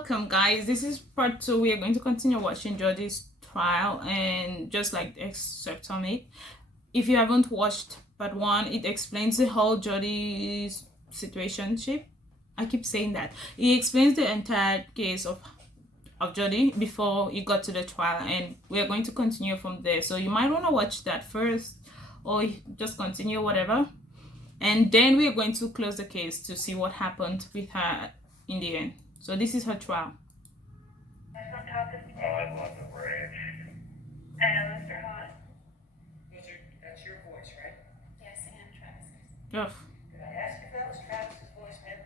welcome guys. This is part 2. We are going to continue watching Jodi's trial and just like the excerpts from it. If you haven't watched part 1, it explains the whole Jodi's situationship. I keep saying that. It explains the entire case of Jodi before you got to the trial, and we are going to continue from there. So you might want to watch that first or just continue, whatever. And then we are going to close the case to see what happened with her in the end. So this is her trial. Oh, I love the bridge. I know, Mr. Hot. That's your voice, right? Yes, and Travis's. Oh. Did I ask if that was Travis's voice, man?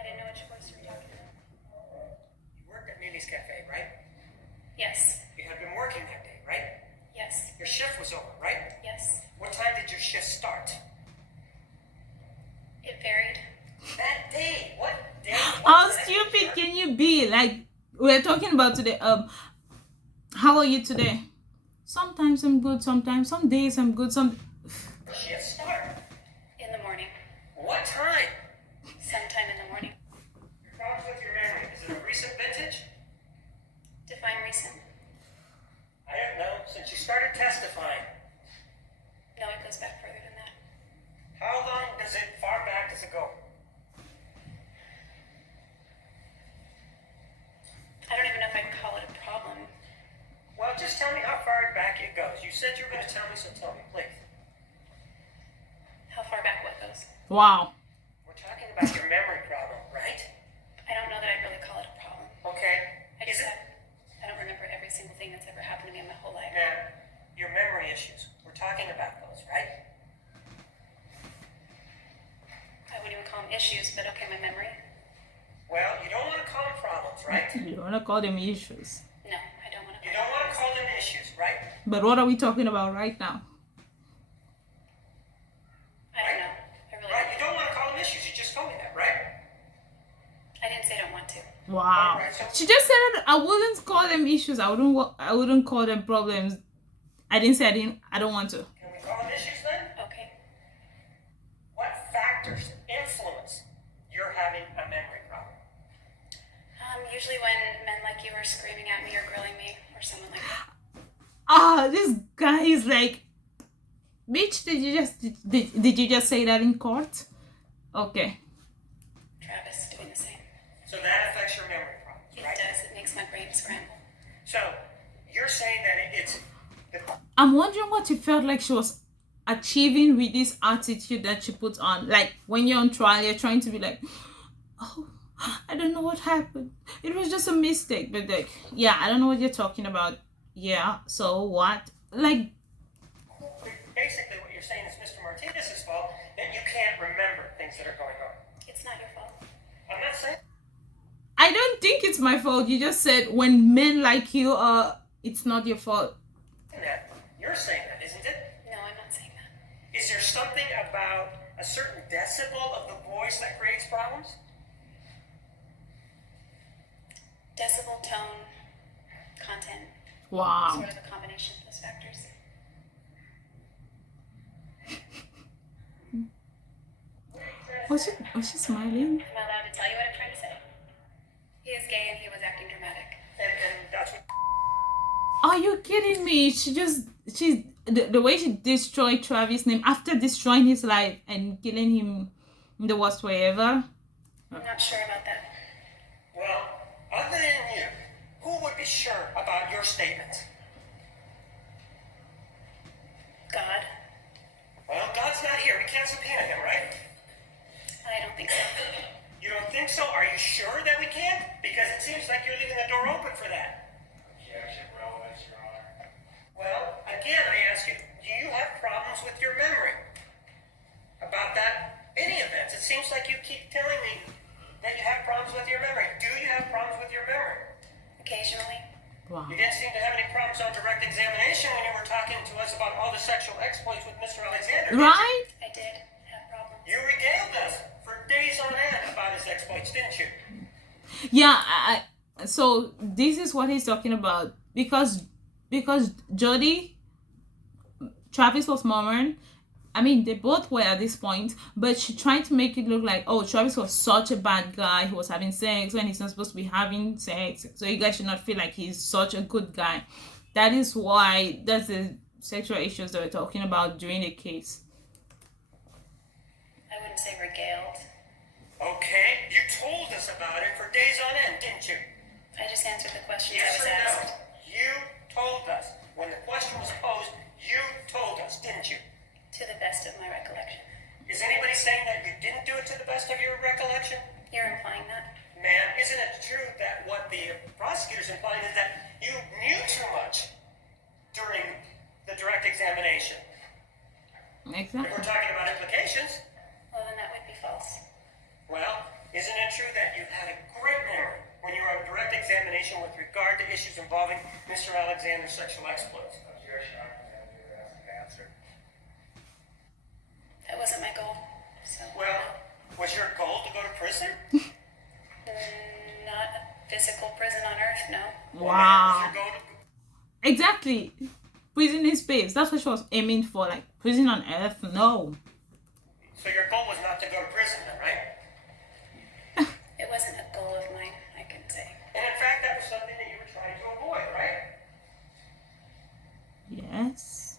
I didn't know which voice you were talking about. You worked at Mimi's Cafe, right? Yes. You had been working that day, right? Yes. Your shift was over, right? Yes. What time did your shift start? It varied. That day. What day? How stupid can you be? Like, we're talking about today. How are you today? Sometimes I'm good, sometimes some days I'm good, some Shift start. In the morning. What time? Sometime in the morning. Your problems with your memory. Is it a recent vintage? Define recent. I don't know. Since you started testifying. No, it goes back further than that. How long does it, far back does it go? I don't even know if I'd call it a problem. Well, just tell me how far back it goes. You said you were going to tell me, so tell me, please. How far back what goes? wow. We're talking about your memory problem, right? I don't know that I'd really call it a problem. Okay. I just I don't remember every single thing that's ever happened to me in my whole life. Now, your memory issues. We're talking about those, right? I wouldn't even call them issues, but okay, my memory. Well, you don't want to call them problems, right? You don't want to call them issues. No, I don't want to. You don't want to call them issues, right? But what are we talking about right now? I don't know. I really Right? You don't want to call them issues. You just told me that, right? I didn't say I don't want to. Wow. She just said that I wouldn't call them issues. I wouldn't call them problems. I didn't say I don't want to. Can we call them issues then? Okay. What factors influence your having a memory problem? Usually when men like you are screaming at me or grilling me or someone like that. Ah, this guy is like, bitch, did you just say that in court? Okay. Travis doing the same. So that affects your memory problems, It right? does. It makes my brain scramble. So you're saying that it's I'm wondering what she felt like she was achieving with this attitude that she puts on. Like, when you're on trial, you're trying to be like, oh, I don't know what happened. It was just a mistake. But like, yeah, I don't know what you're talking about. Yeah, so what? Like, basically what you're saying is Mr. Martinez's fault that you can't remember things that are going on. It's not your fault. I'm not saying I don't think it's my fault. You just said when men like you it's not your fault. that. You're saying that, isn't it? No, I'm not saying that. Is there something about a certain decibel of the voice that creates problems? Decibel, tone, content. Wow. Sort of a combination of those factors. Was she smiling? Am I allowed to tell you what I'm trying to say? He is gay and he was acting dramatic. And that's what Are you kidding me? The way she destroyed Travis' name after destroying his life and killing him in the worst way ever. I'm not sure about that. well, other than you, who would be sure about your statements? God? Well, God's not here. We can't subpoena him, right? I don't think so. You don't think so? Are you sure that we can't? Because it seems like you're leaving the door open for that. Objection, relevance, Your Honor. Well, again, I ask you, do you have problems with your memory? About that, any events? It seems like you keep telling me that you have problems with your memory. Do you have problems with your memory? Occasionally. Wow. You didn't seem to have any problems on direct examination when you were talking to us about all the sexual exploits with Mr. Alexander. did you? Right? I did have problems. You regaled us for days on end about his exploits, didn't you? Yeah, so this is what he's talking about. Because Jodi, Travis was murmuring, I mean, they both were at this point, but she tried to make it look like, oh, Travis was such a bad guy. He was having sex when he's not supposed to be having sex. So you guys should not feel like he's such a good guy. That is why that's the sexual issues that we're talking about during the case. I wouldn't say regaled. Okay, you told us about it for days on end, didn't you? I just answered the questions I Yes was or no? asked. You told us. When the question was posed, you told us, didn't you? To the best of my recollection. Is anybody saying that you didn't do it to the best of your recollection? You're implying that? Ma'am, isn't it true that what the prosecutor's implying is that you knew too much during the direct examination? If Exactly. we're talking about implications, Well, then that would be false. well, isn't it true that you had a great memory when you were on direct examination with regard to issues involving Mr. Alexander's sexual exploits? Objection, I'm going to ask an answer. That wasn't my goal. So, Well, was your goal to go to prison? not a physical prison on Earth, no. Was Wow. your goal to... Exactly. Prison in space. That's what she was aiming for. Like, prison on Earth? No. So your goal was not to go to prison then, right? It wasn't a goal of mine, I can say. And in fact, that was something that you were trying to avoid, right? Yes.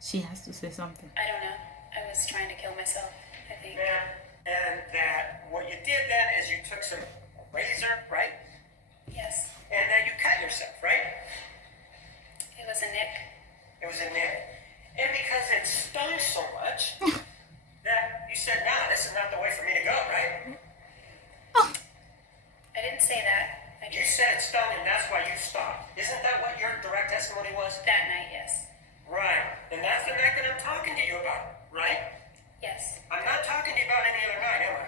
She has to say something. I don't know. I was trying to kill myself, I think. Ma'am, and that what you did then is you took some razor, right? Yes. And then you cut yourself, right? It was a nick. It was a nick. And because it stung so much, that you said, nah, this is not the way for me to go, right? I didn't say that. I You just... said it stung and that's why you stopped. Isn't that what your direct testimony was? That night, yes. Right. And that's the night that I'm talking to you about, right? Yes. I'm not talking to you about any other night, am I?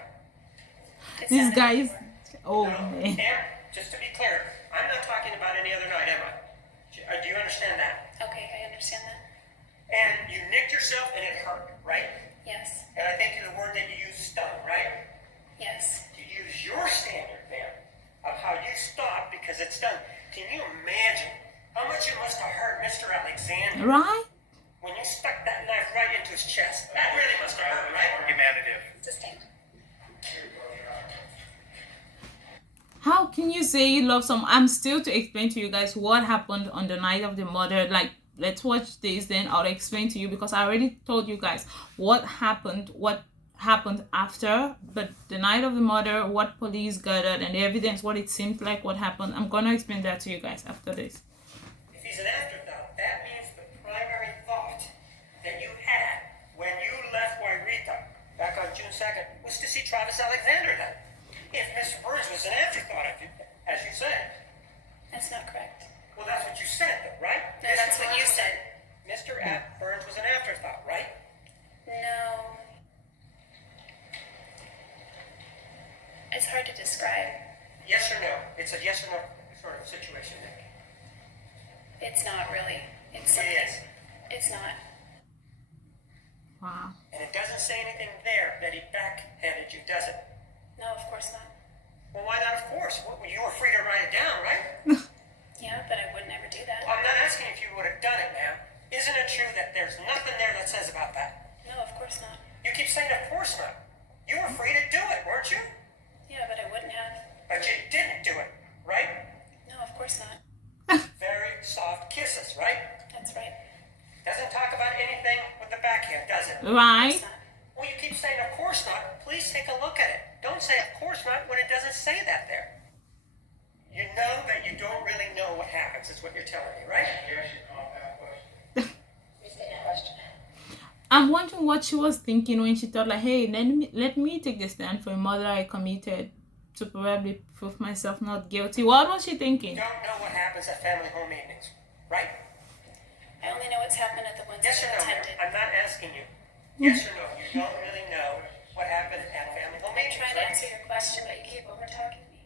It This sounded guy like is... you were. Oh, No, man. Ma'am, just to be clear, I'm not talking about any other night, am I? Do you understand that? Okay, I understand that. And you nicked yourself and it hurt, right? Yes. And I think the word that you used, stung, right? Yes. To use your standard, ma'am, of how you stopped because it stung. Can you imagine how much it must have hurt Mr. Alexander Right? when you stuck that knife right into his chest? That really must have hurt, right? Argumentative. Sustained. How can you say you love someone? I'm still to explain to you guys what happened on the night of the murder. Like, let's watch this, then I'll explain to you, because I already told you guys what happened after. But the night of the murder, what police gathered and the evidence, what it seemed like, what happened, I'm gonna explain that to you guys after this. If he's an afterthought, that means the primary thought that you had when you left Wairita back on June 2nd was to see Travis Alexander then. If Mr. Burns was an afterthought, as you said. That's not correct. Well, that's what you said, though, right? No, that's what you said. Mr. Burns was an afterthought, right? No. It's hard to describe. Yes or no? It's a yes or no sort of situation, Nick. It's not really. It's It something. is. It's not. Wow. And it doesn't say anything there that he backhanded you, does it? No, of course not. Well, why not, of course? You were free to write it down, right? Yeah, but I would never do that. I'm not asking if you would have done it, ma'am. Isn't it true that there's nothing there that says about that? No, of course not. You keep saying, of course not. You were free to do it, weren't you? Yeah, but I wouldn't have. But you didn't do it, right? No, of course not. Very soft kisses, right? That's right. Doesn't talk about anything with the backhand, does it? Right? It's not. Well, you keep saying, of course not. Please take a look at it. Don't say, of course not, when it doesn't say that there. You know that you don't really know what happens, is what you're telling me, right? Objection, compound question. I'm wondering what she was thinking when she thought, like, hey, let me take the stand for a murder I committed to probably prove myself not guilty. What was she You thinking? don't know what happens at family home evenings, right? I only know what's happened at the ones Yes or I've no, ma'am? attended. I'm not asking you. Yes or no? You don't really know what happened at family home I'm meetings, trying to right? answer your question, but you keep over talking me.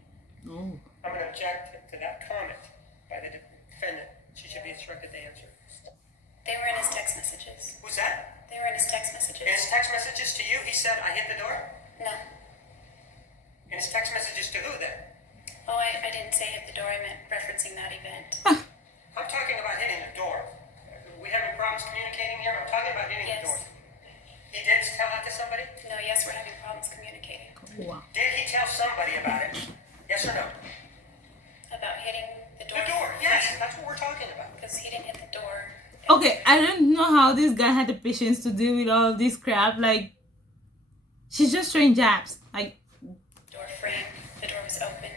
Oh. I'm going to object to that comment by the defendant. She should be instructed to answer. They were in his text messages. Who's that? They were in his text messages. In his text messages to you, he said, I hit the door? No. In his text messages to who then? Oh, I didn't say hit the door. I meant referencing that event. I'm talking about hitting the door. We having problems communicating here? I'm talking about hitting the door. Yes. He did tell that to somebody? No, yes, we're having problems communicating. Wow. Did he tell somebody about it? Yes or no? About hitting the door. The door, yes, that's what we're talking about. Because he didn't hit the door. Okay, I don't know how this guy had the patience to deal with all this crap. Like, she's just throwing jabs. Like, Door frame. The door was open.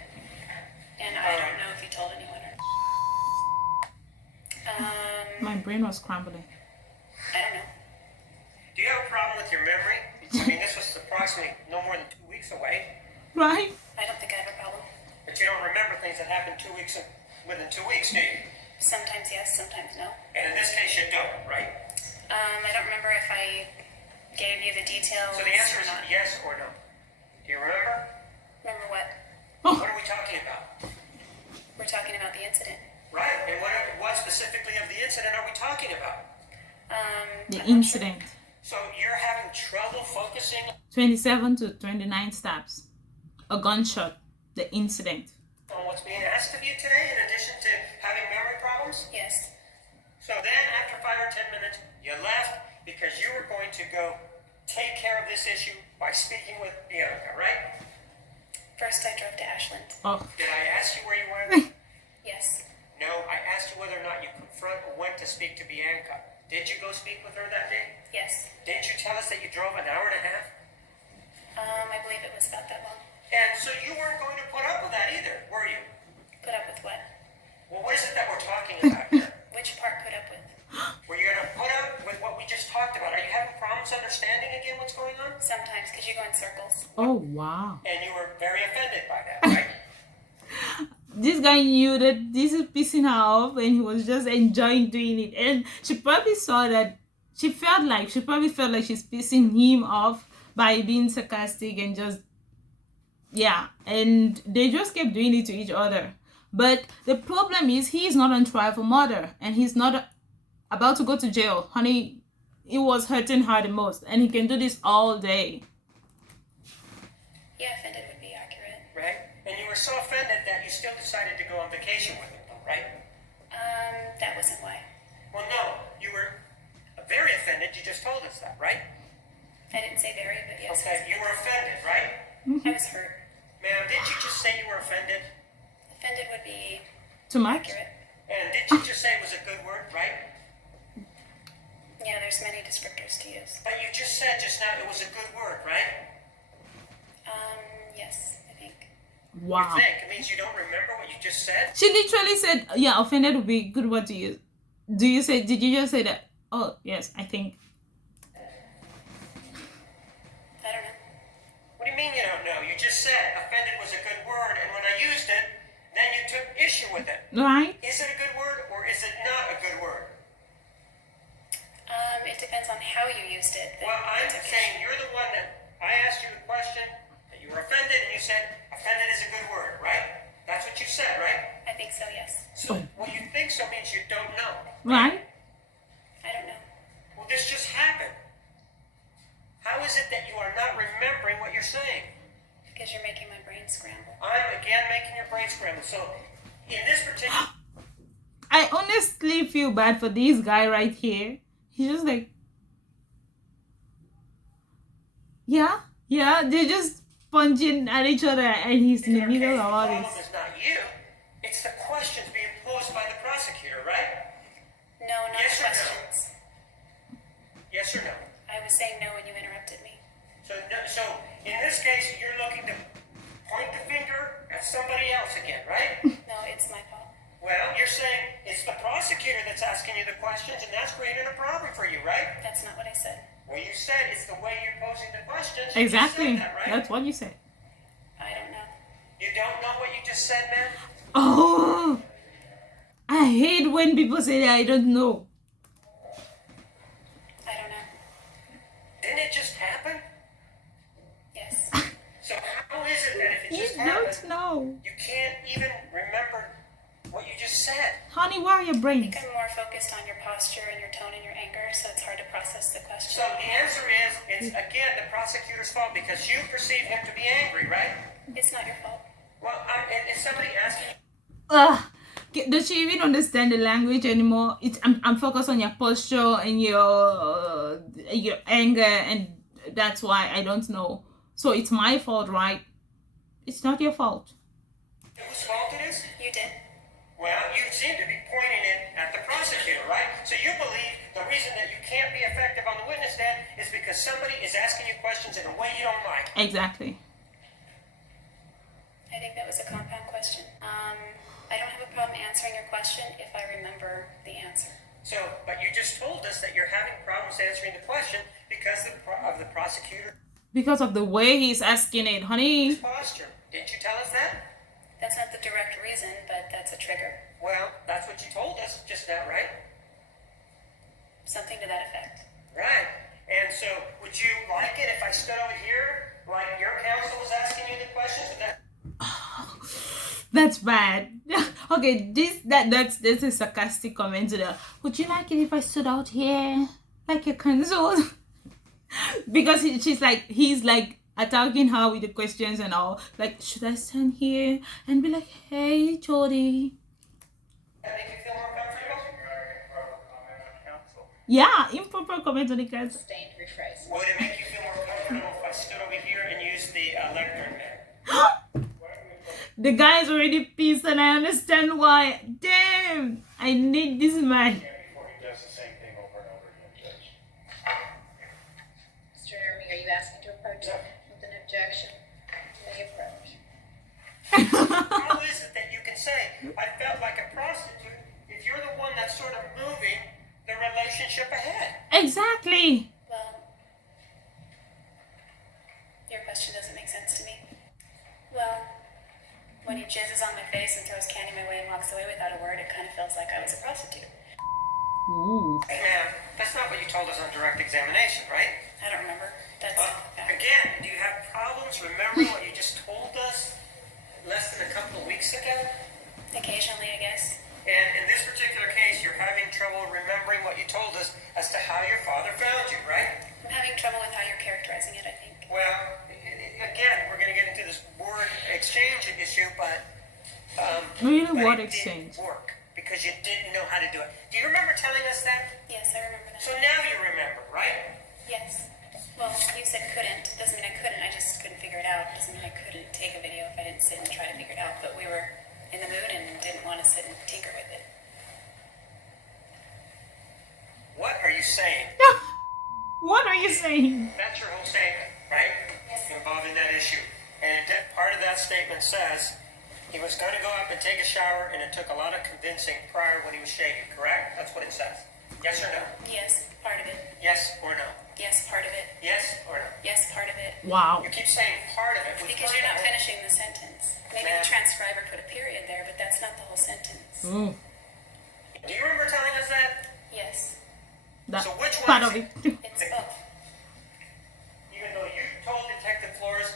And I don't know if he told anyone or not. my brain was crumbling. I don't know. Do you have a problem with your memory? I mean, this was approximately no more than 2 weeks away, Right? I don't think I have a problem. but you don't remember things that happened within 2 weeks, do you? Sometimes yes, sometimes no. And in this case, you don't, right? I don't remember if I gave you the details So the answer or is not. yes or no. Do you remember? Remember what? What are we talking about? We're talking about the incident. Right, and what specifically of the incident are we talking about? The I'm not incident. So you're having trouble focusing 27 to 29 stabs. A gunshot. The incident. on what's being asked of you today, in addition to having memory problems? Sure. Yes. So then, after 5 or 10 minutes, you left because you were going to go take care of this issue by speaking with Bianca, right? First I drove to Ashland. Oh. Did I ask you where you went? Yes. No, I asked you whether or not you confront or went to speak to Bianca. Did you go speak with her that day? Yes. Didn't you tell us that you drove an hour and a half? I believe it was about that long. And so you weren't going to put up with that either, were you? Put up with what? Well, what is it that we're talking about here? Which part put up with? Were you going to put up with what we just talked about? Are you having problems understanding again what's going on? Sometimes, because you go in circles. Oh, wow. And you were very offended by that, right? This guy knew that this is pissing her off and he was just enjoying doing it. And she probably saw that she probably felt like she's pissing him off by being sarcastic and just, yeah. And they just kept doing it to each other. But the problem is he is not on trial for murder and he's not about to go to jail. Honey, it was hurting her the most and he can do this all day. Yeah, offended would be accurate. Right? And you were so offended that you still decided to go on vacation with him, right? That wasn't why. Well, no, you were very offended. You just told us that, right? I didn't say very, but yes. Okay, you were offended, right? I was hurt. Ma'am, did you just say you were offended? Offended would be Too much? accurate. And did you just say it was a good word, right? Yeah, there's many descriptors to use. But you just said just now it was a good word, right? Yes, I think. Wow. You think? It means you don't remember what you just said? She literally said, yeah, offended would be a good word to use. Did you just say that? Oh, yes, I think. I don't know. What do you mean you don't know? You just said offended was a good word, and when I used it, then you took issue with it. Right? Is it a good word or is it not a good word? It depends on how you used it. Well, I'm saying you're the one that I asked you the question, that you were offended, and you said offended is a good word, right? That's what you said, right? I think so, yes. So what you think so means you don't know. Right? I don't know. Well, this just happened. How is it that you are not remembering what you're saying? Because you're making my brain scramble. I'm again making your brain scramble. So in this particular... I honestly feel bad for this guy right here. He's just like, yeah, they're just punching at each other and he's in the middle of all The this. problem is not you. It's the questions being posed by the prosecutor, right? No, not Yes or no? questions. Yes or no? I was saying no when you interrupted me. So in this case, you're looking to point the finger at somebody else again, right? No, it's my fault. Well, you're saying it's the prosecutor that's asking you the questions, and that's creating a problem for you, right? That's not what I said. Well, you said it's the way you're posing the questions. You just Exactly. said that, right? That's what you said. I don't know. You don't know what you just said, man? Oh, I hate when people say that I don't know. I don't know. Didn't it just happen? Yes. So how is it that if it You just don't happened, know. you can't even remember what you just said? Honey, where are your I brains? think I'm more focused on your posture and your tone and your anger, so it's hard to process the question. So the answer is, it's again the prosecutor's fault because you perceive him to be angry, right? It's not your fault. Well, is somebody asking? Ugh. Does she even understand the language anymore? I'm focused on your posture and your anger, and that's why I don't know. So it's my fault, right? It's not your fault. Whose fault it is? You did. Well, you seem to be pointing it at the prosecutor, right? So you believe the reason that you can't be effective on the witness stand is because somebody is asking you questions in a way you don't like. Exactly. I think that was a compound question. I don't have a problem answering your question if I remember the answer. So, but you just told us that you're having problems answering the question because of the prosecutor's Because of the way he's asking it, honey. posture. Didn't you tell us that? That's not the direct reason, but that's a trigger. Well, that's what you told us just now, right? Something to that effect. Right. And so, would you like it if I stood over here, like your counsel was asking you the questions? Would that... That's bad. Okay, that's a sarcastic comment to the. Would you like it if I stood out here like a console? Because he's like attacking her with the questions and all. Like, should I stand here and be like, hey, Jodi? That make you feel more comfortable? Yeah, improper comment on the counsel. Sustained rephrase. Would it make you feel more comfortable if I stood over here and used the lectern there? The guy is already pissed and I understand why. Damn, I need this man. Before he does the same thing over and over again, Judge. Mr. Jeremy, are you asking to approach with an objection? You may approach. How is it that you can say, I felt like a prostitute, if you're the one that's sort of moving the relationship ahead? Exactly. Well, your question doesn't make sense to me. Well, when he jizzes on my face and throws candy my way and walks away without a word, it kind of feels like I was a prostitute. Ooh. Hey, ma'am, that's not what you told us on direct examination, right? I don't remember. That's Again, do you have problems remembering what you just told us less than a couple of weeks ago? occasionally, I guess. And in this particular case, you're having trouble remembering what you told us as to how your father found you, right? I'm having trouble with how you're characterizing it, I think. Well, again, we're going to get into this word exchange issue, but Really, but what it exchange? didn't work because you didn't know how to do it. Do you remember telling us that? Yes, I remember that. So now you remember, right? Yes. Well, you said couldn't. Doesn't mean I couldn't. I just couldn't figure it out. Doesn't mean I couldn't take a video if I didn't sit and try to figure it out. But we were in the mood and didn't want to sit and tinker with it. What are you saying? What are you saying? That's your whole statement, right? Involving that issue. And part of that statement says he was going to go up and take a shower, and it took a lot of convincing prior when he was shaving, correct? That's what it says. Yes or no? Yes, part of it. Yes or no? Yes, part of it. Yes or no? Yes, part of it. Wow. You keep saying part of it. Because you're not finishing the sentence. Maybe Ma'am. the transcriber put a period there, but that's not the whole sentence. Ooh, Do you remember telling us that? Yes, that So which one part is of it. it's both. Even though you told Detective Flores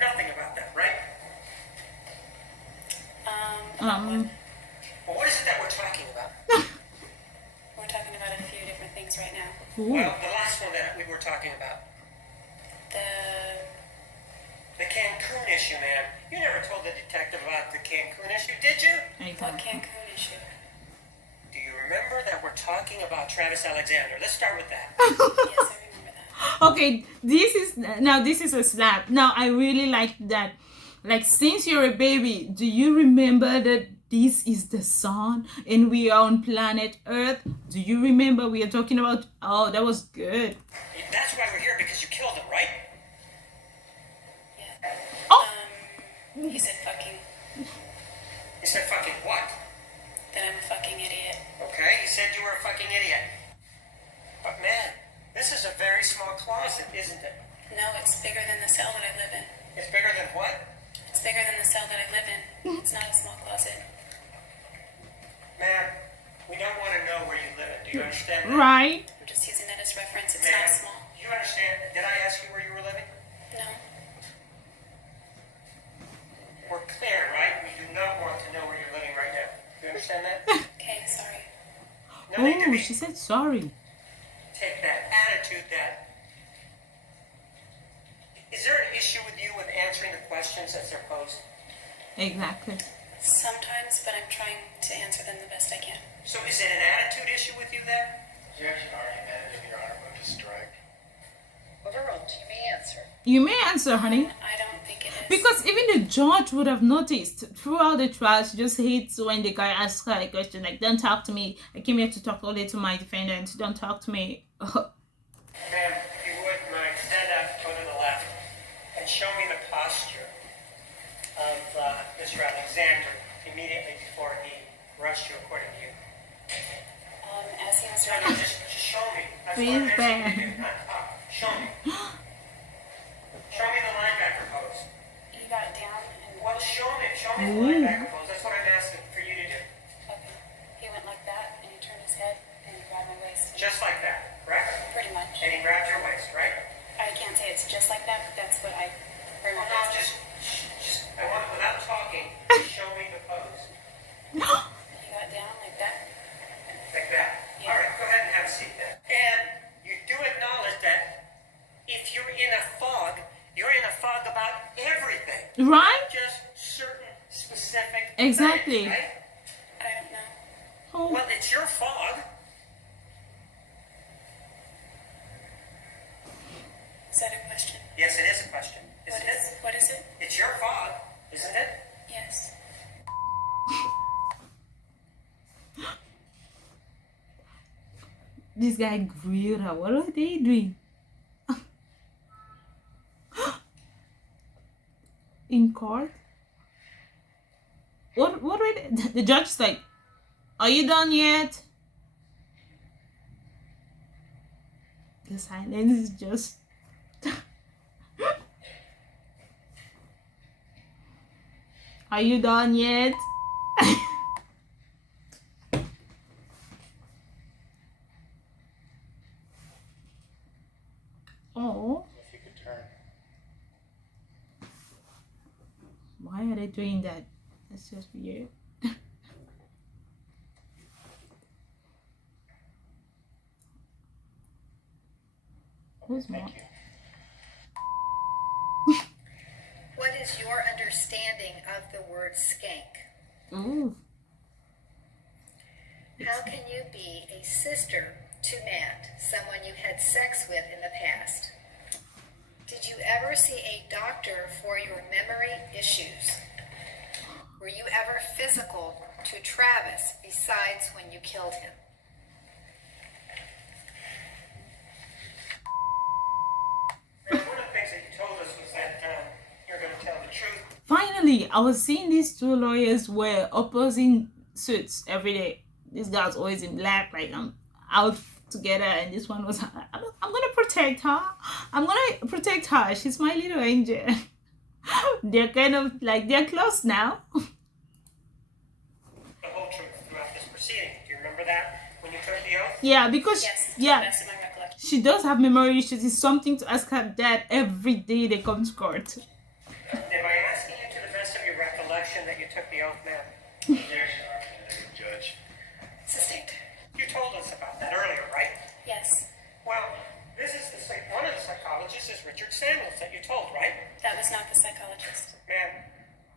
nothing about that, right? Well, what is it that we're talking about? We're talking about a few different things right now. Ooh. Well, the last one that we were talking about. The Cancun issue, man. You never told the detective about the Cancun issue, did you? What Exactly. Cancun issue? Do you remember that we're talking about Travis Alexander? Let's start with that. Yes, I remember that. Okay, this is a slap. Now I really like that. Like, since you're a baby, do you remember that this is the sun and we are on planet Earth? Do you remember we are talking about? Oh, that was good. That's why we're here, because you killed him, right? Yeah. Oh. He said fucking. He said fucking what? That I'm a fucking idiot. Okay, he said you were a fucking idiot. But man, this is a very small closet, isn't it? No, it's bigger than the cell that I live in. It's bigger than what? It's bigger than the cell that I live in. It's not a small closet. Ma'am, we don't want to know where you live. Do you understand that? Right? I'm just using that as reference. It's Ma'am, not small. you understand? Did I ask you where you were living? No. We're clear, right? We do not want to know where you're living right now. Do you understand that? Okay, sorry. No need to Oh, be she said sorry. take that attitude that. Is there an issue with you with answering the questions as they're posed? Exactly. Sometimes, but I'm trying to to answer them the best I can. So is it an attitude issue with you then? Objection, argumentative, Your Honor. Move to strike. Overruled. You may answer. You may answer, honey. I don't think it is. Because even the judge would have noticed throughout the trial, she just hates when the guy asks her a question like, don't talk to me. I came here to talk only to my defendant. Don't talk to me. Ma'am, if you would mind, stand up, go to the left, and show me the posture of Mr. Alexander immediately before he rushed you, according to you. As he was No, running, just show me. That's Please, what I'm asking Ben. you to do, not talk. Show me. Show me the linebacker pose. he got down and Well, show me the linebacker pose. That's what I'm asking for you to do. okay. He went like that and he turned his head and he grabbed my waist. Just like that, correct? Pretty much. And he grabbed your waist, right? I can't say it's just like that, but that's what I Well, remember. no, just, I want, without talking, show me the pose. He got down like that. Like that. Yeah. All right, go ahead and have a seat then. And you do acknowledge that if you're in a fog, you're in a fog about everything. Right? Not just certain specific Exactly. things, right? I don't know. Oh. Well, it's your fog. Is that a question? Yes, it is a question, isn't it? What is it? It's your fog, isn't it? Yes. This guy grilled her. What are they doing? In court? What were they? The judge's like, are you done yet? The silence is just are you done yet? Oh, If you could turn. why are they doing that? That's just weird. Who's more? Thank you. What is your understanding of the word skank? Ooh. How can you be a sister to Matt, someone you had sex with in the past? Did you ever see a doctor for your memory issues? Were you ever physical to Travis besides when you killed him? One of the things that you told us was that you're going to tell the truth. Finally, I was seeing these two lawyers wear opposing suits every day. This guy's always in black, like I'm out together, and this one was, I'm gonna protect her. I'm gonna protect her. She's my little angel. They're kind of like, they're close now. The whole truth throughout this proceeding. Do you remember that when you took the oath? Yeah, because Yes. To the yeah, best of my recollection. she does have memory issues. It's something to ask her dad every day they come to court. Am I asking you to the best of your recollection that you took the oath, ma'am? Objection, argumentative, Judge. Sustained. You told us about that earlier, right? Yes. Well, this is one of the psychologists is Richard Samuels that you told, right? That was not the psychologist. Ma'am,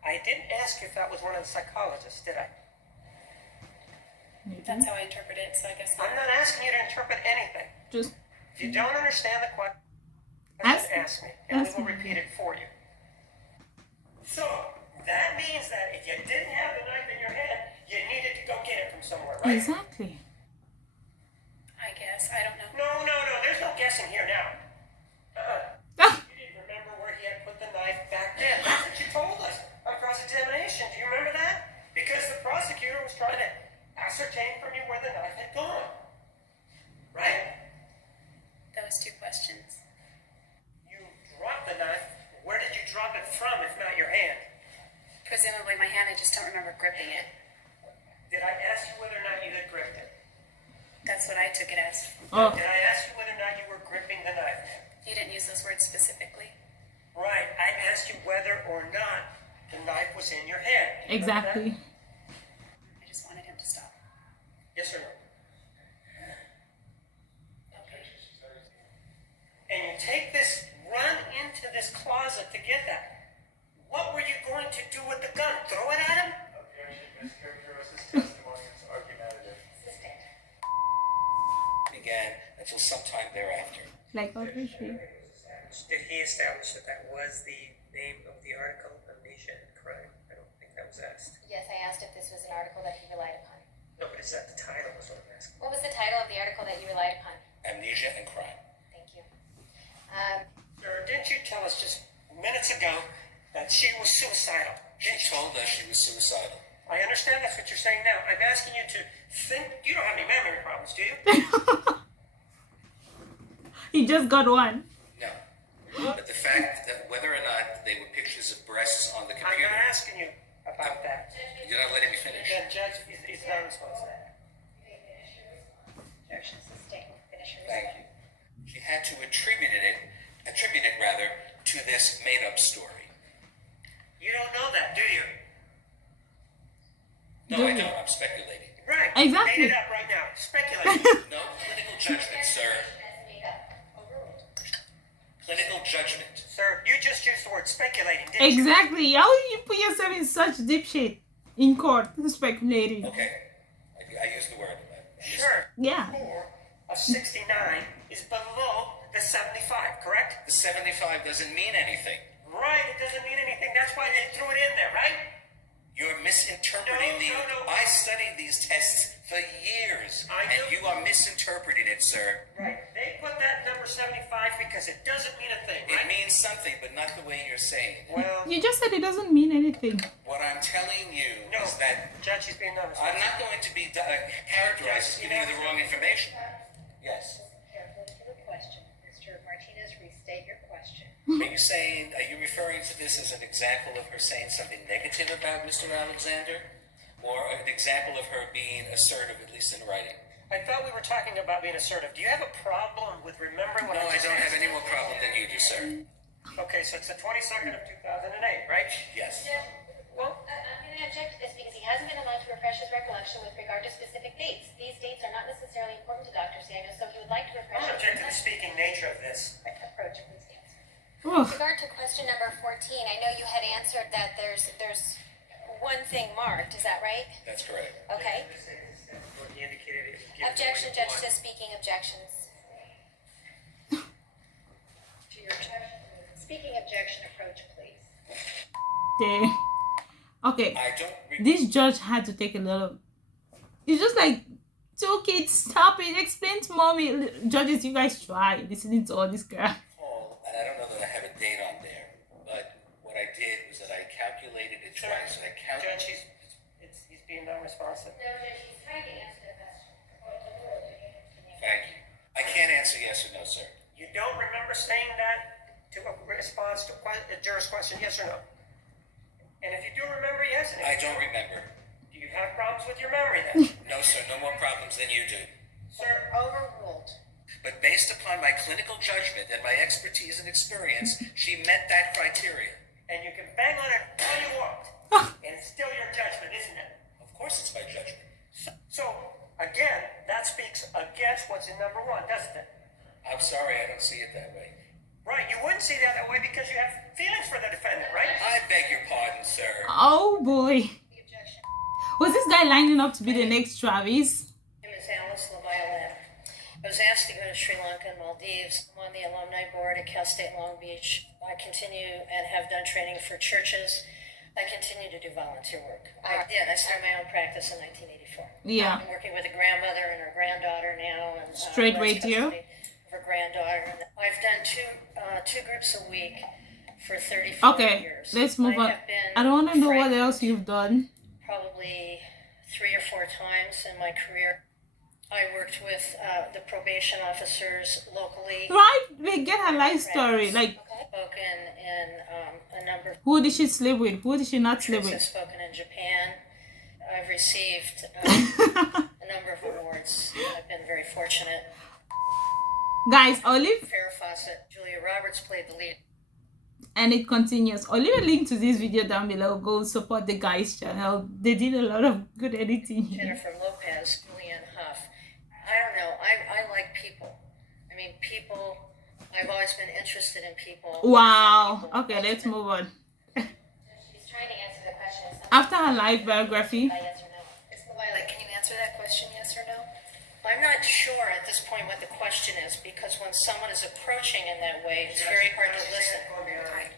I didn't ask you if that was one of the psychologists, did I? That's how I interpret it, so I guess not. I'm not asking you to interpret anything. Just If you don't understand the question, Ask- ask me, and we ask will me. repeat it for you. So, that means that if you didn't have the knife in your hand, you needed to go get it from somewhere, right? exactly. I guess. I don't know. No, there's no guessing here now. Ah, You didn't remember where he had put the knife back then. That's what you told us on cross-examination. Do you remember that? Because the prosecutor was trying to ascertain from you where the knife had gone. Right? Those two questions. You dropped the knife. Where did you drop it from, if not your hand? Presumably my hand, I just don't remember gripping it. Did I ask you whether or not you had gripped it? That's what I took it as. oh, Did I ask you whether or not you were gripping the knife? You didn't use those words specifically. Right. I asked you whether or not the knife was in your hand. Do you remember exactly. I just wanted him to stop. that? Yes or no? Okay. And you take this, run into this closet to get that. What were you going to do with the gun? Throw it at him? Objection, mischaracterizes testimony. until sometime thereafter. Like what was she? Did he establish that that was the name of the article, Amnesia and Crime? I don't think that was asked. Yes, I asked if this was an article that he relied upon. No, but is that the title is what I'm asking. What was the title of the article that you relied upon? Amnesia and crime. Thank you. Sir, didn't you tell us just minutes ago that she was suicidal? She told us she was suicidal. I understand that's what you're saying now. I'm asking you to think. You don't have any memory problems, do you? He just got one. No. But the fact that whether or not they were pictures of breasts on the I'm computer. not asking you about that. You're not letting me finish. Then, Judge, is not responsible. Objection sustained. Finish your Thank you. She had to attribute it to this made-up story. You don't know that, do you? No, I don't. I'm speculating. Right. Exactly. Made it up right now. Speculate. No clinical judgment, sir. Clinical judgment. Sir, you just used the word speculating, didn't you? Exactly. How you put yourself in such deep shit in court speculating? Okay. I used the word. Sure. Yeah. 4 of 69 is below the 75, correct? The 75 doesn't mean anything. Right, it doesn't mean anything. That's why they threw it in there, right? You're misinterpreting No. I studied these tests for years. I And know. you are misinterpreting it, sir. Right. They put that number 75 because it doesn't mean a thing, It right? means something, but not the way you're saying it. Well, You just said it doesn't mean anything. What I'm telling you no. is that Judge, he's being honest. I'm not going to be characterized as giving you the wrong information. Yes. Carefully to the question. Mr. Martinez, restate your question. Are you referring to this as an example of her saying something negative about Mr. Alexander? Or an example of her being assertive, at least in writing? I thought we were talking about being assertive. Do you have a problem with remembering what No, I just don't have asked? any more problem than you do, sir. Okay, so it's the 22nd of 2008, right? Yes. Well, I'm going to object to this because he hasn't been allowed to refresh his recollection with regard to specific dates. These dates are not necessarily important to Dr. Samuel, so he would like to refresh I'm his objecting to the speaking nature of this. approach, please, counsel. Oof. With regard to question number 14, I know you had answered that there's one thing marked. Is that right? That's correct. Okay. What he indicated it would give Objection, the Judge, one. to speaking objections. To your speaking objection approach, please. Damn. Okay. I don't. This judge had to take a little. It's just like, two kids, stop it, explain to mommy. Judges, you guys try listening to all this crap. recall, and I don't know that I have a date on there, but what I did was that I calculated it twice. And I counted. Judge, he's being non-responsive. No, Judge, he's trying to answer the question. Thank you. I can't answer yes or no, sir. You don't remember saying that to a response to a juror's question, yes or no? And if you do remember, yes. And if I you don't remember. Do you have problems with your memory then? No, sir. No more problems than you do. Sir, Overruled. But based upon my clinical judgment and my expertise and experience, she met that criteria. and you can bang on it all you want, and it's still your judgment, isn't it? Of course it's my judgment. So, again, that speaks against what's in number 1, doesn't it? I'm sorry, I don't see it that way. Right, you wouldn't see that way because you have feelings for the defendant, right? I beg your pardon, sir. Oh boy. The objection. Was this guy lining up to be the next Travis? My name is Alice LaViolette. I was asked to go to Sri Lanka and Maldives. I'm on the alumni board at Cal State Long Beach. I continue and have done training for churches. I continue to do volunteer work. I started my own practice in 1984. Yeah. I'm working with a grandmother and her granddaughter now. And, Straight West radio? custody of her granddaughter. And I've done two groups a week for 34 Okay, years. let's move on. have been I don't want to know what frightened else you've done. probably 3 or 4 times in my career. I worked with the probation officers locally. Right? We get her life story. Like, Spoken in a number of who did she sleep with? Who did she not sleep countries. I've with? spoken in Japan. I've received a number of awards. I've been very fortunate. Guys, I'll leave, Farrah Fawcett, Julia Roberts played the lead. and it continues. I'll leave a link to this video down below. Go support the guys' channel. They did a lot of good editing here. Jennifer Lopez, Julianne Hough. I don't know. I like people. I mean, people. I've always been interested in people. Wow. People. Okay, let's move on. She's trying to answer the question. After her life biography, Yes or no? Ms. LaViolette, can you answer that question, yes or no? I'm not sure at this point what the question is, because when someone is approaching in that way, it's very hard to listen. Right.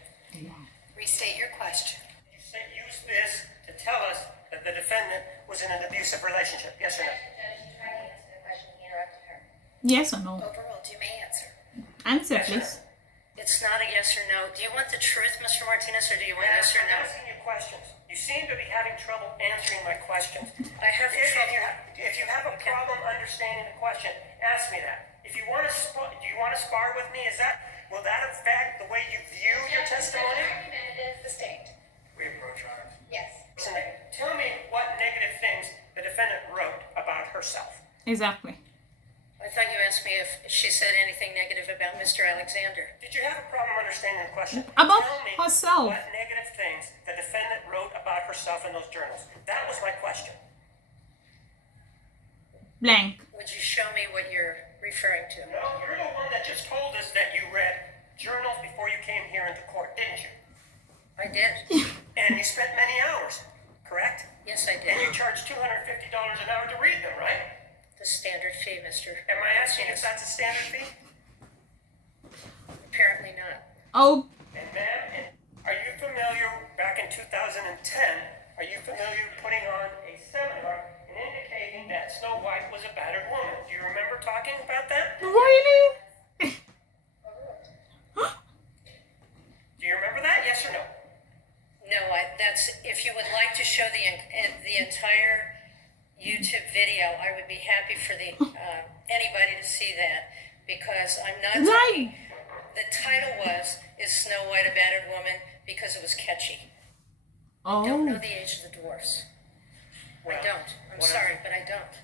Restate your question. You use this to tell us that the defendant was in an abusive relationship. Yes or no? Yes or no? Overruled. You may answer. Answer, Yes or please. It's not a yes or no. Do you want the truth, Mr. Martinez, or do you want I'm yes or no? asking you questions. You seem to be having trouble answering my questions. I have trouble. If you have a problem understanding the question, ask me that. If you want to, do you want to spar with me? Will that affect the way you view your testimony? Argumentative, distinct. We approach ours. Yes. Listen, tell me what negative things the defendant wrote about herself. Exactly. I thought you asked me if she said anything negative about Mr. Alexander. Did you have a problem understanding the question? About Tell me herself. what negative things the defendant wrote about herself in those journals. That was my question. Blank. Would you show me what you're referring to? No, you're the one that just told us that you read journals before you came here into court, didn't you? I did. And you spent many hours, correct? Yes, I And you did. charged $250 an hour to read them, right? The standard fee, Mr. Am I asking if that's a standard fee? Apparently not. Oh, And ma'am, are you familiar, back in 2010, are you familiar putting on a seminar and indicating that Snow White was a battered woman? Do you remember talking about that? really? Do you remember that? Yes or no? No, that's, if you would like to show the entire YouTube video, I would be happy for anybody to see that, because I'm not talking. Right. The title was, "Is Snow White a Battered Woman?" because it was catchy. I don't know Oh. the age of the dwarfs. Well, I don't. I'm what sorry, but I don't.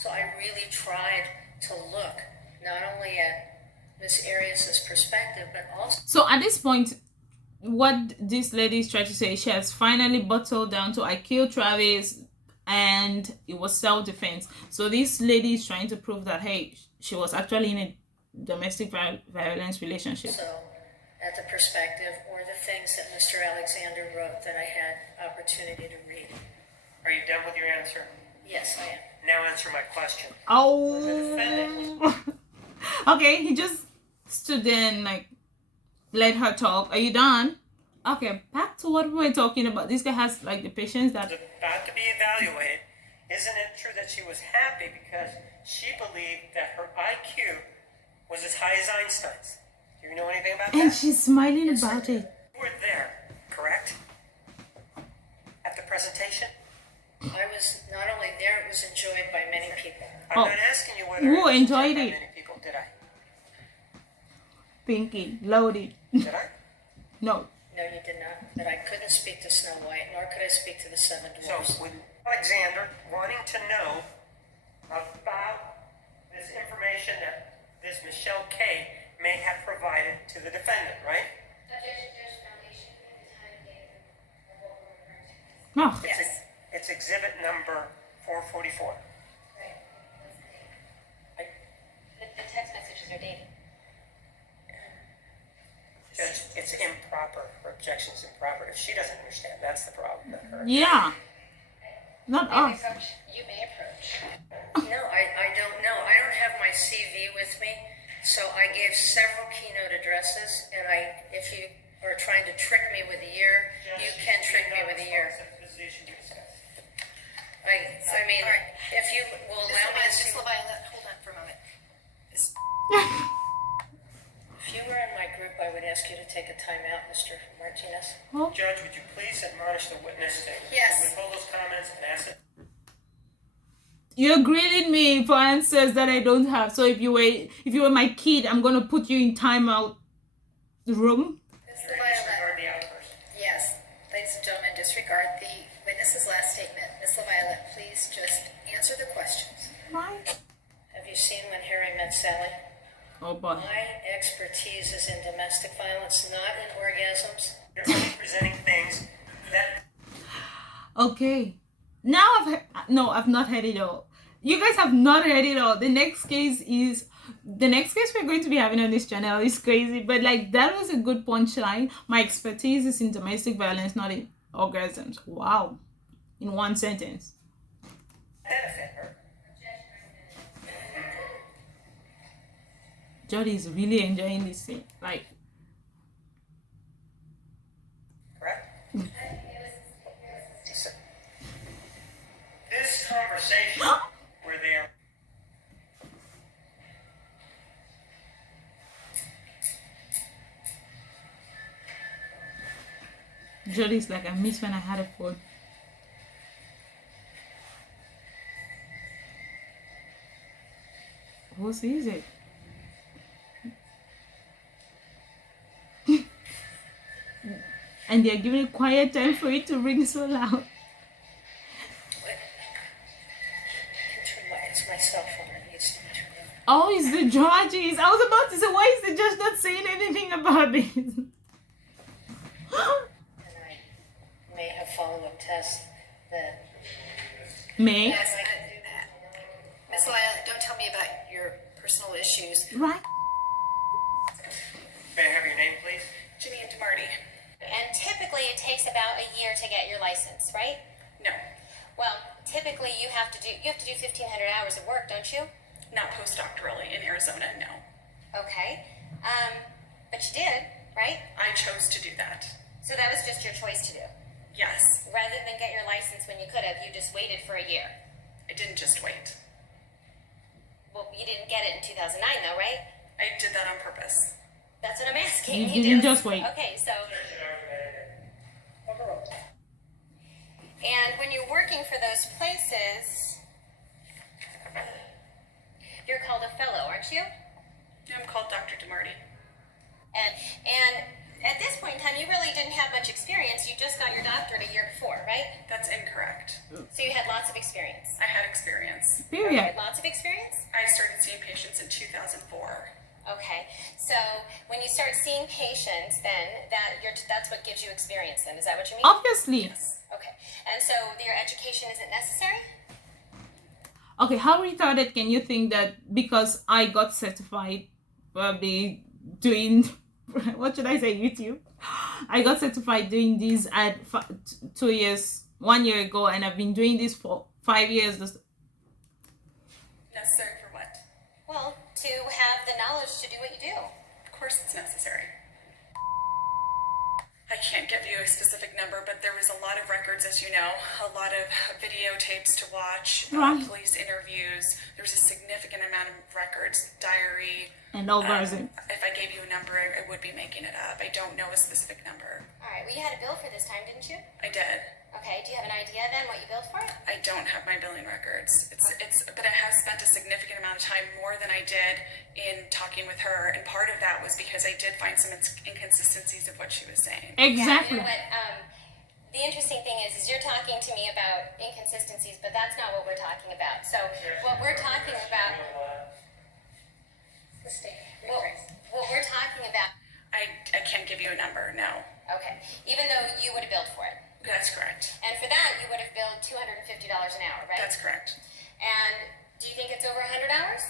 So I really tried to look not only at Miss Arias' perspective, but also So at this point, what this lady is trying to say, she has finally bottled down to I killed Travis and it was self-defense. So this lady is trying to prove that, hey, she was actually in a domestic violence relationship. so at the perspective or the things that Mr. Alexander wrote that I had opportunity to read. Are you done with your answer? Yes, I am. Now answer my question. Oh. Okay, he just stood there and like let her talk. Are you done? Okay, back to what we were talking about. This guy has like the patience that It's about to be evaluated. Isn't it true that she was happy because she believed that her IQ was as high as Einstein's? Do you know anything about and that? she's smiling about it. You were there, correct? At the presentation? I was not only there, it was enjoyed by many people. I'm Oh. not asking you whether Who it was enjoyed by it? many people, did I? Pinky, loaded. Did I? No. No, you did not. But I couldn't speak to Snow White, nor could I speak to the seven So, dwarfs. with Alexander wanting to know about this information that this Michelle K may have provided to the defendant, right? Oh. Yes. It's exhibit number 444. The text messages are dated. Judge, it's improper. Her objection is improper. If she doesn't understand, that's the problem, not her. Yeah. Not us. You may approach. No, I don't know. I don't have my CV with me, so I gave several keynote addresses, and if you are trying to trick me with a year, you can trick me with a year. This is the issue we discussed. I mean, All right. if you will allow me to see, Miss LaViolet, hold on for a moment. if you were in my group, I would ask you to take a time out, Mr. Martinez. Judge, would you please admonish the witness to Yes. withhold those comments and ask it? You're grilling me for answers that I don't have. So if you were my kid, I'm gonna put you in timeout room. Miss Disregard LaViolet. the outburst. Yes. Ladies and gentlemen, disregard the witness's last statement. Miss LaViolet, please just answer the questions. Right. Have you seen When Harry Met Sally? Oh boy. My expertise is in domestic violence, not in orgasms. You're only presenting things that Okay. Now I've not heard it all. You guys have not heard it all. The next case we're going to be having on this channel is crazy, but like that was a good punchline. My expertise is in domestic violence, not in orgasms. Wow. In one sentence. benefit her. Jodi is really enjoying this scene. Like, Correct? This conversation where they are. Jodi's like, I miss when I had a phone. Who sees it? And they're giving it quiet time for it to ring so loud. It's my cell phone. It needs to be turned on. Oh, it's the judges. I was about to say, why is the judge not saying anything about this? And I may have follow-up tests that May? Yes, Miss Lila, don't tell me about your personal issues. Right? May I have your name, please? Janine DeMarty. And typically it takes about a year to get your license, right? No, Well, typically you have to do 1,500 hours of work, don't you? not postdoctorally in Arizona, no. Okay. But you did, right? I chose to do that. So that was just your choice to do. Yes, Rather than get your license when you could have, you just waited for a year. I didn't just wait. Well, you didn't get it in 2009 though, right? I did that on purpose. That's what I'm asking. You didn't did. just wait. Okay, so. And when you're working for those places, you're called a fellow, aren't you? I'm called Dr. DeMarty. And at this point in time, you really didn't have much experience. You just got your doctorate a year before, right? That's incorrect. So you had lots of experience. I had experience. Period. Lots of experience? I started seeing patients in 2004. Okay. So when you start seeing patients, then that's what gives you experience. Then is that what you mean? Obviously. Okay. And so your education isn't necessary? Okay, how retarded can you think that because I got certified, probably doing, what should I say, YouTube? I got certified doing this at 2 years, 1 year ago, and I've been doing this for 5 years. Necessary for what? Well, to have the knowledge to do what you do. Of course it's necessary. I can't give you a specific number, but there was a lot of records, as you know, a lot of videotapes to watch, Right. police interviews. There was a significant amount of records, diary. And all version. If I gave you a number, I would be making it up. I don't know a specific number. All right. Well, you had a bill for this time, didn't you? I did. Okay. Do you have an idea then what you billed for it? I don't have my billing records. But I have spent a significant amount of time, more than I did, in talking with her, and part of that was because I did find some inconsistencies of what she was saying. Exactly. Yeah, you know what? The interesting thing is you're talking to me about inconsistencies, but that's not what we're talking about. So what we're talking about, what we're talking about. I can't give you a number, no. Okay. Even though you would have billed for it, That's correct. and for that you would have billed $250 an hour, right? That's correct. And do you think it's over 100 hours?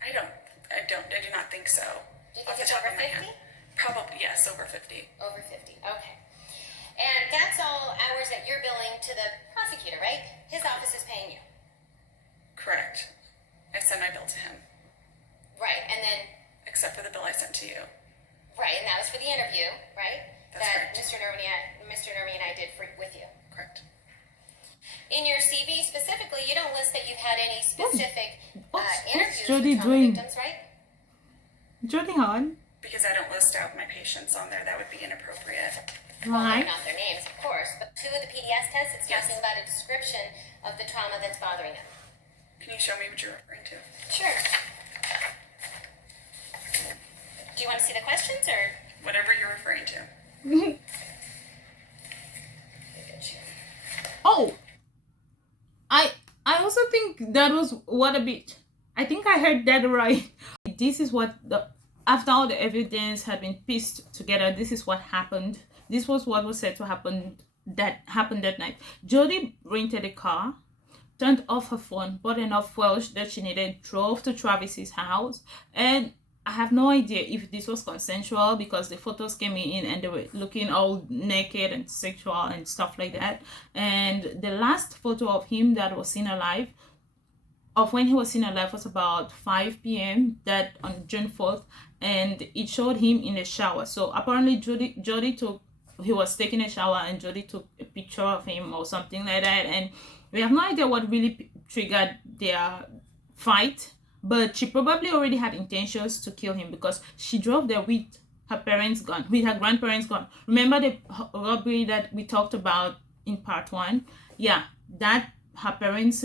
I do not think so. Do you Off think the it's top over of my 50? head. Probably, yes, over 50. Over 50. Okay. And that's all hours that you're billing to the prosecutor, right? His office is paying you. Correct. I sent my bill to him, Right. And then, except for the bill I sent to you. right, and that was for the interview, right? That's that correct. Mr. Nermi and I did with you. Correct. In your CV specifically, you don't list that you've had any specific what's interviews Jodi with trauma doing? victims, right? Jodi hon. Because I don't list out my patients on there, that would be inappropriate. Right. Not their names, of course, but two of the PDS tests, it's Yes. talking about a description of the trauma that's bothering them. Can you show me what you're referring to? Sure. Do you want to see the questions or? Whatever you're referring to. Oh, I also think that was what a bitch. I think I heard that right. This is what after all the evidence had been pieced together, this is what happened. This was what was said to happen that night. Jodi rented a car, turned off her phone, bought enough fuel that she needed, drove to Travis's house, and I have no idea if this was consensual because the photos came in and they were looking all naked and sexual and stuff like that. And the last photo of him that was seen alive, of when he was seen alive was about 5 p.m. that on June 4th, and it showed him in the shower. So apparently Jodi took, he was taking a shower and Jodi took a picture of him or something like that, and we have no idea what really triggered their fight, but she probably already had intentions to kill him because she drove there with her parents gone, with her grandparents gone. Remember the robbery that we talked about in part 1? Yeah, that her parents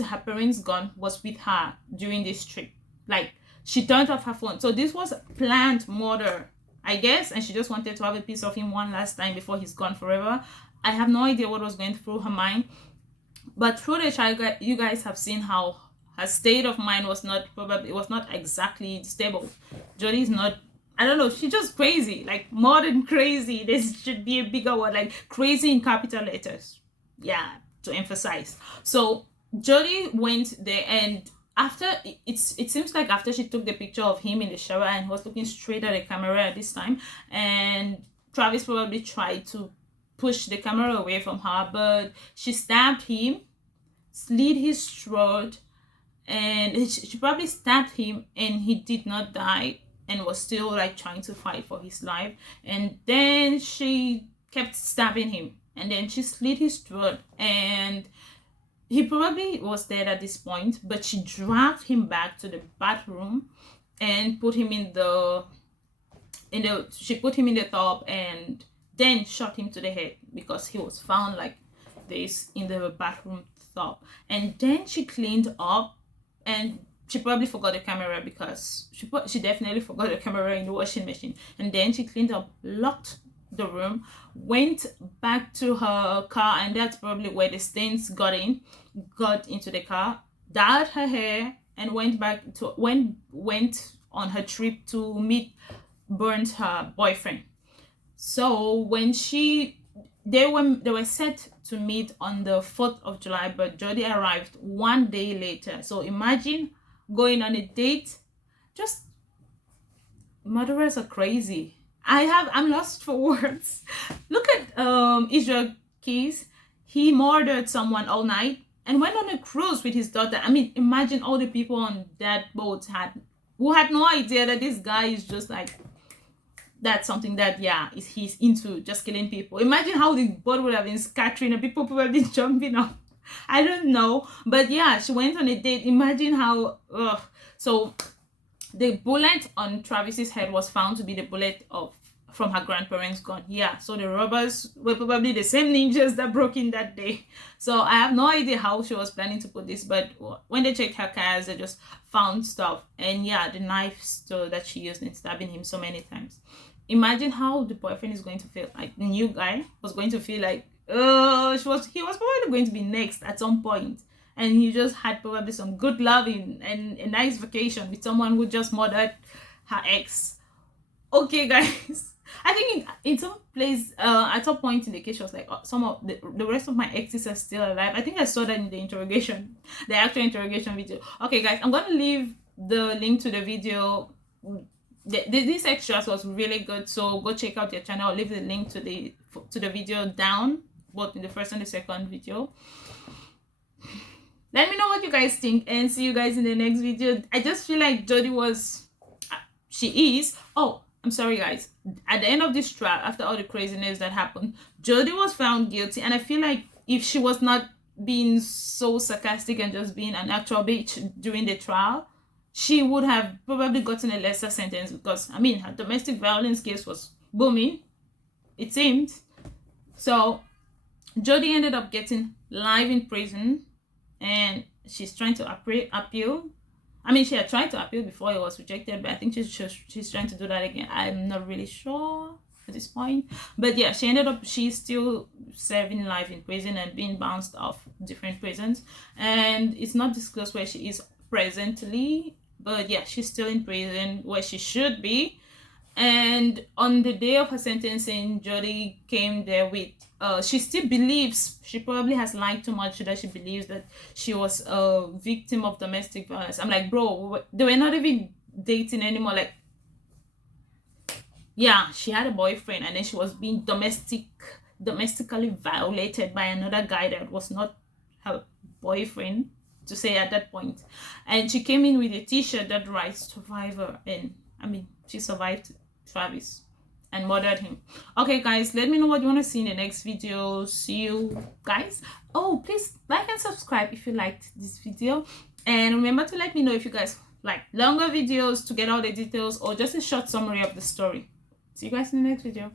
gone was with her during this trip. Like, she turned off her phone. So this was planned murder, I guess, and she just wanted to have a piece of him one last time before he's gone forever. I have no idea what was going through her mind, but through the trial, you guys have seen how her state of mind was not exactly stable. Jodi is not, I don't know, she's just crazy, like more than crazy. This should be a bigger word, like crazy in capital letters. Yeah, to emphasize. So Jodi went there, and after it seems like after she took the picture of him in the shower and was looking straight at the camera at this time, and Travis probably tried to push the camera away from her, but she stabbed him, slit his throat, and she probably stabbed him, and he did not die and was still like trying to fight for his life. And then she kept stabbing him, and then she slit his throat, and he probably was dead at this point, but she dragged him back to the bathroom and put him she put him in the tub, and then shot him to the head because he was found like this in the bathroom tub. And then she cleaned up, and she probably forgot the camera because she definitely forgot the camera in the washing machine. And then she cleaned up, locked the room, went back to her car, and that's probably where the stains got into the car, dyed her hair, and went on her trip to meet Burns, her boyfriend. So when they were set to meet on the 4th of July, but Jodi arrived 1 day later. So imagine going on a date. Just, murderers are crazy. I'm lost for words. Look at Israel Keys. He murdered someone all night and went on a cruise with his daughter. I mean, imagine all the people on that boat who had no idea that this guy is just like, that's something that, yeah, he's into, just killing people. Imagine how the boat would have been scattering and people probably jumping off. I don't know. But yeah, she went on a date. Imagine how, so the bullet on Travis's head was found to be the bullet from her grandparents' gun. Yeah, so the robbers were probably the same ninjas that broke in that day. So I have no idea how she was planning to put this, but when they checked her cars, they just found stuff. And yeah, the knife still that she used in stabbing him so many times. Imagine how the boyfriend is going to feel. Like, the new guy was going to feel like, he was probably going to be next at some point. And he just had probably some good loving and a nice vacation with someone who just murdered her ex. Okay, guys. I think in some place, at some point in the case, she was like, some of the rest of my exes are still alive. I think I saw that in the actual interrogation video. Okay, guys, I'm going to leave the link to the video. These extras was really good, so go check out their channel. I'll leave the link to the video down, both in the first and the second video. Let me know what you guys think, and see you guys in the next video. I just feel like Jodi I'm sorry, guys. At the end of this trial, after all the craziness that happened, Jodi was found guilty, and I feel like if she was not being so sarcastic and just being an actual bitch during the trial, she would have probably gotten a lesser sentence, because, I mean, her domestic violence case was booming, it seemed. So Jodi ended up getting life in prison, and she's trying to appeal. I mean, she had tried to appeal before it was rejected, but I think she's trying to do that again. I'm not really sure at this point. But yeah, she's still serving life in prison and being bounced off different prisons. And it's not disclosed where she is presently, but yeah, she's still in prison where she should be. And on the day of her sentencing, Jodi came there with she still believes, she probably has lied too much that she believes that she was a victim of domestic violence. I'm like, bro, they were not even dating anymore. Like, yeah, she had a boyfriend, and then she was being domestically violated by another guy that was not her boyfriend. to say at that point. And she came in with a t-shirt that writes survivor, and I mean, she survived Travis and murdered him. Okay guys, let me know what you want to see in the next video. See you guys. Oh, please like and subscribe if you liked this video, and remember to let me know if you guys like longer videos to get all the details or just a short summary of the story. See you guys in the next video.